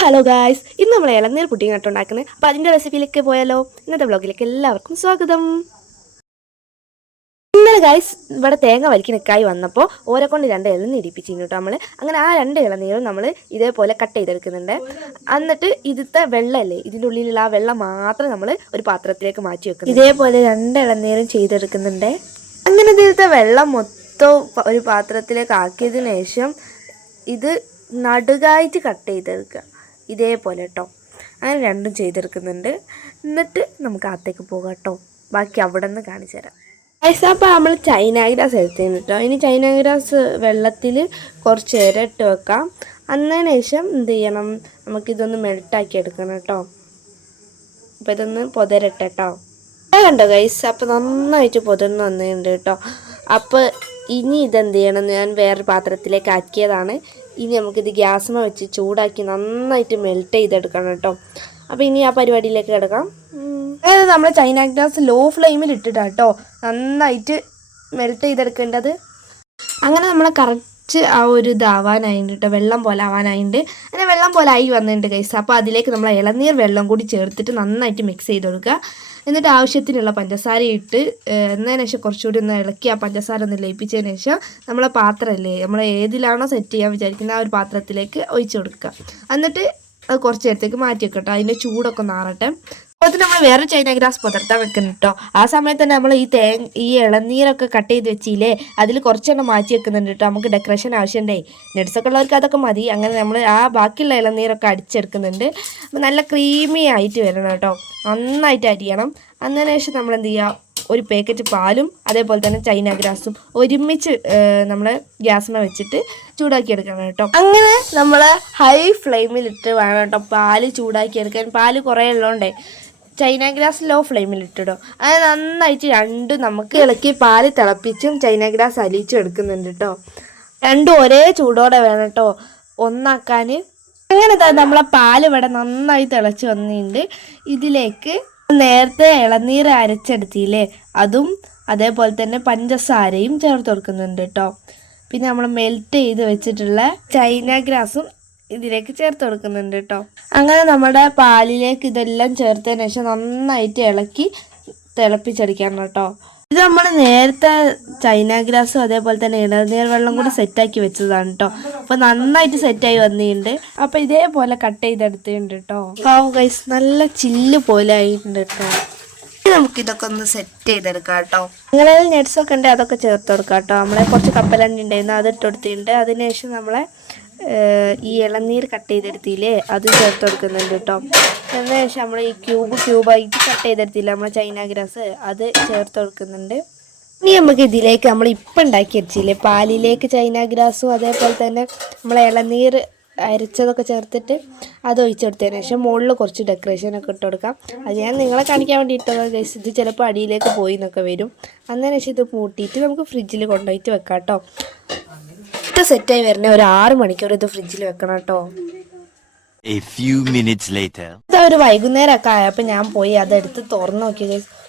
Hello guys ഇന്ന് നമ്മൾ ഇളനീർ പുട്ടിയും ആയിട്ട് ഉണ്ടാക്കുന്നത്. അപ്പോൾ അതിന്റെ റെസിപ്പിയിലേക്ക് പോയാലോ? ഇന്നത്തെ വ്ളോഗിലേക്ക് എല്ലാവർക്കും സ്വാഗതം. ഇന്നലെ ഗായ്സ് ഇവിടെ തേങ്ങ വലിക്കണക്കായി വന്നപ്പോൾ ഓരെ കൊണ്ട് രണ്ട് ഇളനീർ ഇടിപ്പിച്ചിരുന്നു കേട്ടോ നമ്മൾ അങ്ങനെ ആ രണ്ട് ഇളനീരും നമ്മൾ ഇതേപോലെ കട്ട് ചെയ്തെടുക്കുന്നുണ്ട്. എന്നിട്ട് ഇതിത്തെ വെള്ളമല്ലേ ഇതിന്റെ ഉള്ളിലുള്ള ആ വെള്ളം മാത്രം നമ്മൾ ഒരു പാത്രത്തിലേക്ക് മാറ്റി വെക്കുന്നു ഇതേപോലെ രണ്ട് ഇളനീരും ചെയ്തെടുക്കുന്നുണ്ട്. അങ്ങനെ ഇതിലത്തെ വെള്ളം മൊത്തം ഒരു പാത്രത്തിലേക്ക് ആക്കിയതിനു ശേഷം ഇത് നടുകായിട്ട് കട്ട് ചെയ്തെടുക്കുക. ഇതേപോലെ കേട്ടോ അങ്ങനെ രണ്ടും ചെയ്തെടുക്കുന്നുണ്ട്. എന്നിട്ട് നമുക്ക് അകത്തേക്ക് പോകാം കേട്ടോ ബാക്കി അവിടെ നിന്ന് കാണിച്ചു തരാം. അപ്പോൾ നമ്മൾ ചൈന ഗ്രാസ് എടുത്തിരുന്നു കേട്ടോ ഇനി ചൈന ഗ്രാസ് വെള്ളത്തിൽ കുറച്ച് നേരം ഇട്ട് വെക്കാം. അന്നതിന് ശേഷം എന്ത് ചെയ്യണം? നമുക്കിതൊന്ന് മെൽട്ടാക്കി എടുക്കണം കേട്ടോ അപ്പോൾ ഇതൊന്ന് പൊതരട്ടെ കേട്ടോ കണ്ടോ ഗൈസ് അപ്പോൾ നന്നായിട്ട് പൊതിർന്ന് വന്നിട്ടുണ്ട് കേട്ടോ അപ്പോൾ ഇനി ഇതെന്ത് ചെയ്യണം ഞാൻ വേറൊരു പാത്രത്തിലേക്ക് ആക്കിയതാണ്. ഇനി നമുക്കിത് ഗ്യാസ്മ വെച്ച് ചൂടാക്കി നന്നായിട്ട് മെൽറ്റ് ചെയ്തെടുക്കണം കേട്ടോ. അപ്പോൾ ഇനി ആ പരിപാടിയിലേക്ക് കിടക്കാം. അതായത് നമ്മൾ ചൈന ഗ്ലാസ് ലോ ഫ്ലെയിമിൽ ഇട്ടിട്ടാ കേട്ടോ നന്നായിട്ട് മെൽറ്റ് ചെയ്തെടുക്കേണ്ടത്. അങ്ങനെ നമ്മളെ കറക്റ്റ് ആ ഒരു ഇതാവാനായിട്ട് കേട്ടോ വെള്ളം പോലെ ആവാനായിട്ട് അങ്ങനെ വെള്ളം പോലെ ആയി വന്നിട്ടുണ്ട് കൈസ് അപ്പോൾ അതിലേക്ക് നമ്മൾ ഇളനീർ വെള്ളം കൂടി ചേർത്തിട്ട് നന്നായിട്ട് മിക്സ് ചെയ്ത് കൊടുക്കുക. എന്നിട്ട് ആവശ്യത്തിനുള്ള പഞ്ചസാര ഇട്ട് എന്നതിന് ശേഷം കുറച്ചുകൂടി ഒന്ന് ഇളക്കി ആ പഞ്ചസാര ഒന്ന് ലയിപ്പിച്ചതിന് ശേഷം നമ്മളെ പാത്രമല്ലേ നമ്മൾ ഏതിലാണോ സെറ്റ് ചെയ്യാൻ വിചാരിക്കുന്ന ആ ഒരു പാത്രത്തിലേക്ക് ഒഴിച്ചു കൊടുക്കുക. എന്നിട്ട് അത് കുറച്ച് നേരത്തേക്ക് മാറ്റി വെക്കട്ടോ അതിന്റെ ചൂടൊക്കെ ഒന്ന് ആറട്ടെ നമ്മൾ വേറെ ചൈന ഗ്രാസ് പുതർത്താൻ വെക്കുന്നു കേട്ടോ ആ സമയത്ത് തന്നെ നമ്മൾ ഈ തേ ഈ ഇളനീരൊക്കെ കട്ട് ചെയ്ത് വെച്ചില്ലേ അതിൽ കുറച്ചെണ്ണം മാറ്റി വെക്കുന്നുണ്ട് കേട്ടോ നമുക്ക് ഡെക്കറേഷൻ ആവശ്യമുണ്ടേ നെഡ്സൊക്കെ ഉള്ളവർക്ക് അതൊക്കെ മതി. അങ്ങനെ നമ്മൾ ആ ബാക്കിയുള്ള ഇളനീരൊക്കെ അടിച്ചെടുക്കുന്നുണ്ട്. അപ്പം നല്ല ക്രീമി ആയിട്ട് വരണം കേട്ടോ നന്നായിട്ട് അരിയണം. അങ്ങനെ ശേഷം നമ്മൾ എന്ത് ചെയ്യുക ഒരു പാക്കറ്റ് പാലും അതേപോലെ തന്നെ ചൈന ഗ്രാസും ഒരുമിച്ച് നമ്മൾ ഗ്യാസിനെ വെച്ചിട്ട് ചൂടാക്കി എടുക്കണം കേട്ടോ അങ്ങനെ നമ്മൾ ഹൈ ഫ്ലെയിമിലിട്ട് വേണം കേട്ടോ പാൽ ചൂടാക്കി എടുക്കാൻ. പാൽ കുറേ ഉള്ളതുകൊണ്ടേ ചൈന ഗ്രാസ് ലോ ഫ്ലെയിമിൽ ഇട്ടിടും. അത് നന്നായിട്ട് രണ്ടും നമുക്ക് ഇളക്കി പാൽ തിളപ്പിച്ചും ചൈന ഗ്രാസ് അലിയിച്ചും എടുക്കുന്നുണ്ട് കേട്ടോ രണ്ടും ഒരേ ചൂടോടെ വേണം കേട്ടോ ഒന്നാക്കാൻ അങ്ങനെ നമ്മളെ പാൽ ഇവിടെ നന്നായി തിളച്ച് വന്നിട്ടുണ്ട്. ഇതിലേക്ക് നേരത്തെ ഇളനീർ അരച്ചെടുത്തില്ലേ അതും അതേപോലെ തന്നെ പഞ്ചസാരയും ചേർത്ത് കൊടുക്കുന്നുണ്ട് കേട്ടോ പിന്നെ നമ്മൾ മെൽറ്റ് ചെയ്ത് വെച്ചിട്ടുള്ള ചൈന ഗ്രാസും ഇതിലേക്ക് ചേർത്ത് കൊടുക്കുന്നുണ്ട് കേട്ടോ. അങ്ങനെ നമ്മുടെ പാലിലേക്ക് ഇതെല്ലാം ചേർത്തതിന് ശേഷം നന്നായിട്ട് ഇളക്കി തിളപ്പിച്ചടിക്കണം കേട്ടോ. ഇത് നമ്മൾ നേരത്തെ ചൈന ഗ്രാസും അതേപോലെ തന്നെ ഇളനീർ വെള്ളം കൂടി സെറ്റാക്കി വെച്ചതാണ് കേട്ടോ. അപ്പൊ നന്നായിട്ട് സെറ്റായി വന്നിട്ടുണ്ട്. അപ്പൊ ഇതേപോലെ കട്ട് ചെയ്തെടുത്തിട്ടുണ്ട് കേട്ടോ. പാവം ഗൈസ് നല്ല ചില്ല് പോലെ ആയിട്ടുണ്ട് കേട്ടോ. നമുക്ക് ഇതൊക്കെ ഒന്ന് സെറ്റ് ചെയ്തെടുക്കാം കേട്ടോ. നിങ്ങളെ നെറ്റ്സ് ഒക്കെ ഉണ്ട് അതൊക്കെ ചേർത്ത് കൊടുക്കാം കേട്ടോ. നമ്മളെ കുറച്ച് കപ്പലണ്ടി ഉണ്ടായിരുന്നു അത് ഇട്ട് കൊടുത്തിട്ടുണ്ട്. അതിനുശേഷം നമ്മളെ ഈ ഇളനീർ കട്ട് ചെയ്തെടുത്തില്ലേ അത് ചേർത്ത് കൊടുക്കുന്നുണ്ട് കേട്ടോ അതിനുശേഷം നമ്മൾ ഈ ക്യൂബ് ക്യൂബായിട്ട് കട്ട് ചെയ്തെടുത്തില്ല നമ്മൾ ചൈന ഗ്രാസ് അത് ചേർത്ത് കൊടുക്കുന്നുണ്ട്. ഇനി നമുക്ക് ഇതിലേക്ക് നമ്മൾ ഇപ്പം ഉണ്ടാക്കി വെച്ചില്ലേ പാലിലേക്ക് ചൈന ഗ്രാസും അതേപോലെ തന്നെ നമ്മൾ ഇളനീർ അരച്ചതൊക്കെ ചേർത്തിട്ട് അത് ഒഴിച്ചെടുത്തതിന് ശേഷം മുകളിൽ കുറച്ച് ഡെക്കറേഷനൊക്കെ ഇട്ട് കൊടുക്കാം. അത് ഞാൻ നിങ്ങളെ കാണിക്കാൻ വേണ്ടി ഇട്ടത് ഗൈസ് ഇത് ചിലപ്പോൾ അടിയിലേക്ക് പോയി എന്നൊക്കെ വരും. അന്നേരം ശേഷം ഇത് പൂട്ടിയിട്ട് നമുക്ക് ഫ്രിഡ്ജിൽ കൊണ്ടുപോയിട്ട് വെക്കാം കേട്ടോ ഇത് സെറ്റായി വരണേ ഒരു ആറ് മണിക്കൂർ ഇത് ഫ്രിഡ്ജിൽ വെക്കണം കേട്ടോ. ഒരു വൈകുന്നേരം ഒക്കെ ആയപ്പോൾ ഞാൻ പോയി അതെടുത്ത് തുറന്നു നോക്കി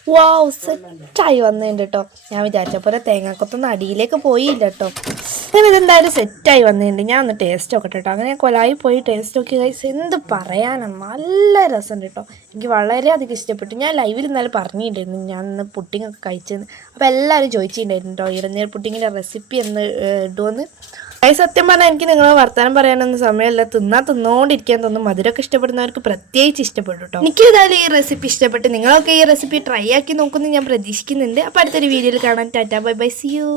വാവ് സെറ്റായി വന്നിട്ടുണ്ട് കേട്ടോ ഞാൻ വിചാരിച്ച പോലെ തേങ്ങാക്കൊത്തൊന്നും അടിയിലേക്ക് പോയില്ല കേട്ടോ അങ്ങനെ ഇതെന്തായാലും സെറ്റായി വന്നിട്ടുണ്ട്. ഞാൻ ഒന്ന് ടേസ്റ്റ് നോക്കട്ടെ കേട്ടോ അങ്ങനെ കൊലായി പോയി ടേസ്റ്റ് നോക്കി കഴിച്ച് എന്ത് പറയാനാണ് നല്ല രസമുണ്ട് കേട്ടോ എനിക്ക് വളരെയധികം ഇഷ്ടപ്പെട്ടു. ഞാൻ ലൈവിൽ ഇന്നലെ പറഞ്ഞിട്ടുണ്ടായിരുന്നു. ഞാൻ ഇന്ന് പുട്ടിങ്ങൊക്കെ കഴിച്ചെന്ന്. അപ്പോൾ എല്ലാവരും ചോദിച്ചിട്ടുണ്ടായിരുന്നു കേട്ടോ ഇടനീർ പുട്ടിങ്ങിന്റെ റെസിപ്പി എന്ന് ഇടുമെന്ന് അത് സത്യം പറഞ്ഞാൽ എനിക്ക് നിങ്ങളെ വർത്തമാനം പറയാനൊന്നും സമയമല്ല. തിന്നാൽ തിന്നുകൊണ്ടിരിക്കാൻ തോന്നും. മധുരമൊക്കെ ഇഷ്ടപ്പെടുന്നവർക്ക് പ്രത്യേകിച്ച് ഇഷ്ടപ്പെടും കേട്ടോ എനിക്ക് ഏതായാലും ഈ റെസിപ്പി ഇഷ്ടപ്പെട്ട്. നിങ്ങളൊക്കെ ഈ റെസിപ്പി ട്രൈ ആക്കി നോക്കുമെന്ന് ഞാൻ പ്രതീക്ഷിക്കുന്നുണ്ട്. അപ്പോൾ അടുത്തൊരു വീഡിയോയിൽ കാണാൻ tata bye bye see you